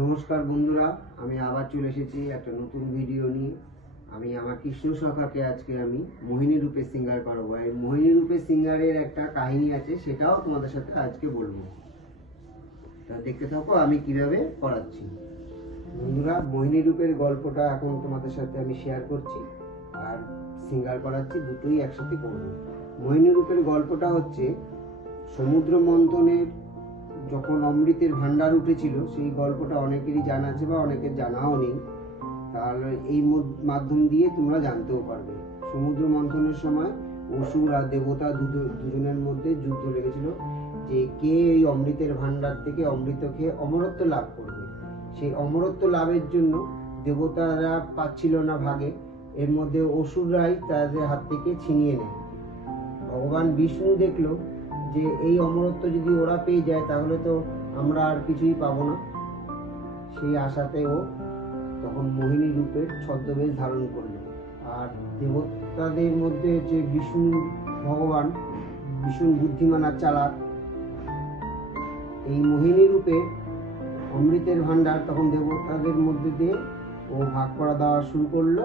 নমস্কার বন্ধুরা, আমি আবার চলে এসেছি একটা নতুন ভিডিও নিয়ে। আমি আমার কৃষ্ণ সখাকে আজকে আমি মোহিনী রূপে সিঙ্গার করাবো। এই মোহিনী রূপে সিঙ্গারের একটা কাহিনী আছে, সেটাও তোমাদের সাথে আজকে বলবো। তা দেখতে থাকো আমি কিভাবে করাচ্ছি। বন্ধুরা, মোহিনী রূপের গল্পটা এখন তোমাদের সাথে আমি শেয়ার করছি আর সিঙ্গার করাচ্ছি, দুটোই একসাথে করবো। মোহিনী রূপের গল্পটা হচ্ছে সমুদ্র মন্থনের যখন অমৃতের ভান্ডার উঠেছিল, সেই গল্পটা অনেকেরই জানা আছে বা অনেকের জানাও নেই। তাহলে এই মাধ্যম দিয়ে তোমরা জানতেও পারবে। সমুদ্র মন্থনের সময় অসুর আর দেবতা দুজনের মধ্যে যুদ্ধ লেগেছিল যে কে এই অমৃতের ভান্ডার থেকে অমৃত খেয়ে অমরত্ব লাভ করবে। সেই অমরত্ব লাভের জন্য দেবতারা পাচ্ছিল না ভাগে, এর মধ্যে অসুররাই তাদের হাত থেকে ছিনিয়ে নেয়। ভগবান বিষ্ণু দেখলো যে এই অমরত্ব যদি ওরা পেয়ে যায় তাহলে তো আমরা আর কিছুই পাবো না। সেই আশাতে ও তখন মোহিনী রূপের ছদ্মবেশ ধারণ করলো। আর দেবতাদের মধ্যে যে বিষ্ণু ভগবান ভীষণ বুদ্ধিমান আর চালাক, এই মোহিনী রূপে অমৃতের ভান্ডার তখন দেবতাদের মধ্যে দিয়ে ও ভাগ করা দেওয়া শুরু করলো।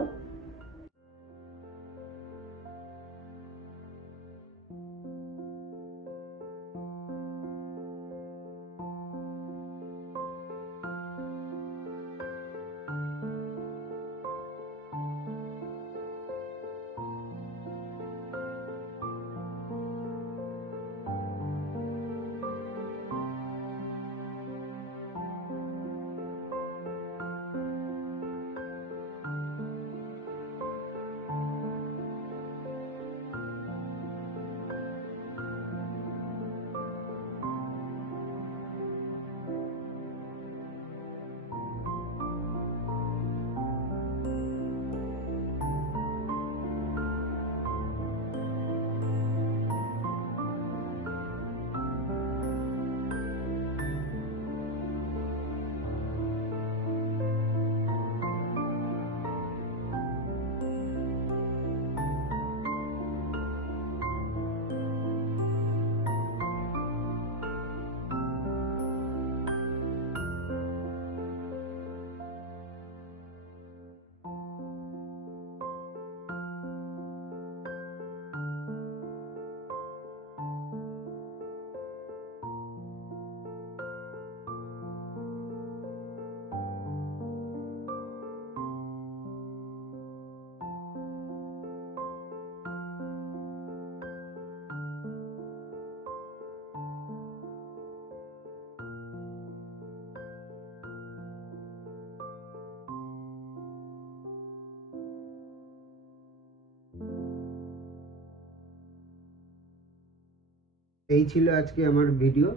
এই ছিল আজকে আমার ভিডিও।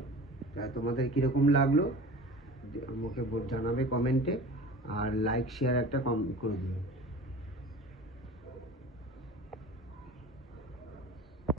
তা তোমাদের কিরকম লাগলো আমাকে জানাবে কমেন্টে, আর লাইক শেয়ার একটা করে দিও।